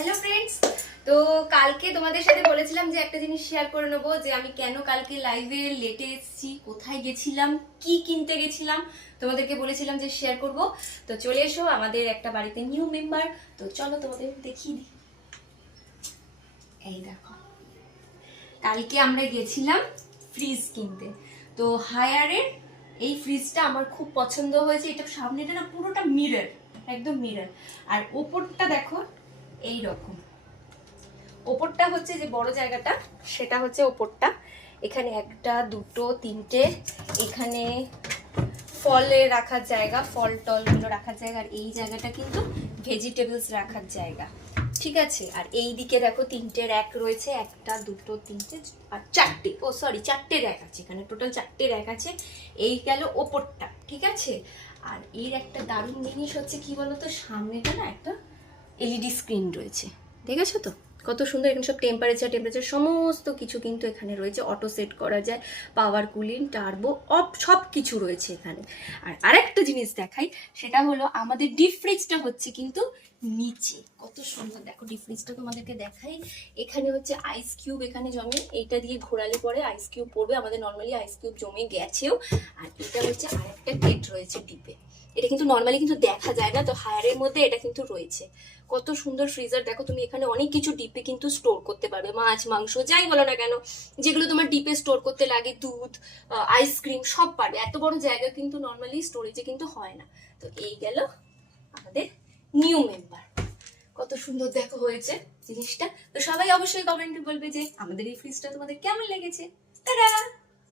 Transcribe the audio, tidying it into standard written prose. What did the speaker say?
Hello friends, তো কালকে তোমাদের সাথে বলেছিলাম যে একটা জিনিস শেয়ার করে নেবো যে আমি কেন কালকে লাইভে লেটে এসেছি, কোথায় গেছিলাম, কি কিনতে গেছিলাম, তোমাদেরকে বলেছিলাম যে শেয়ার করব। তো চলে এসো, আমাদের একটা বাড়িতে নিউ মেম্বার। তো চলো তোমাদের দেখিয়ে দিই। এই দেখো, কালকে আমরা গেছিলাম ফ্রিজ কিনতে। তো হায়ারের এই ফ্রিজটা আমার খুব পছন্দ হয়েছে। এটা সামনেটা না পুরোটা মিরর, একদম মিরর, আর ওপরটা দেখো এই রকম। ওপরটা হচ্ছে যে বড় জায়গাটা, সেটা হচ্ছে ওপরটা। এখানে একটা দুটো তিনটে, এখানে ফলে রাখার জায়গা, ফল টলগুলো রাখার জায়গা, আর এই জায়গাটা কিন্তু ভেজিটেবলস রাখার জায়গা, ঠিক আছে। আর এই দিকে দেখো তিনটে র্যাক রয়েছে, একটা দুটো তিনটে আর চারটে, ও সরি চারটে র্যাক আছে এখানে, টোটাল চারটে র্যাক আছে। এই গেল ওপরটা, ঠিক আছে। আর এর একটা দারুণ জিনিস হচ্ছে কি বলতো, সামনেটা না একটা এলইডি স্ক্রিন রয়েছে, দেখেছো তো কত সুন্দর। এখানে সব টেম্পারেচার সমস্ত কিছু কিন্তু এখানে রয়েছে, অটো সেট করা যায়, পাওয়ার কুলিং, টার্বো অফ সব কিছু রয়েছে এখানে। আর আরেকটা জিনিস দেখাই, সেটা হলো আমাদের ডিপ ফ্রিজটা হচ্ছে কিন্তু নিচে, কত সুন্দর দেখো। ডিপ ফ্রিজটা তোমাদেরকে দেখাই, এখানে হচ্ছে আইস কিউব এখানে জমে, এইটা দিয়ে ঘোরালে পরে আইস কিউব পড়বে, আমাদের নর্মালি আইস কিউব জমে গেছেও। আর এটা হচ্ছে আরেকটা গেট রয়েছে ডিপে, এটা কিন্তু নর্মালি কিন্তু দেখা যায় না, তো হায়ারের মধ্যে এটা কিন্তু রয়েছে। কত সুন্দর ফ্রিজার দেখো, তুমি এখানে অনেক কিছু ডিপে কিন্তু স্টোর করতে পারবে, মাছ মাংস যাই বলো না কেন, যেগুলো তোমার ডিপে স্টোর করতে লাগে, দুধ আইসক্রিম সব পারবে। এত বড় জায়গা কিন্তু নর্মালি স্টোরেজে কিন্তু হয় না। তো এই গেল আমাদের নিউ মেম্বার, কত সুন্দর দেখো হয়েছে জিনিসটা। তো সবাই অবশ্যই কমেন্টে বলবে যে আমাদের এই ফ্রিজটা তোমাদের কেমন লেগেছে। টাটা।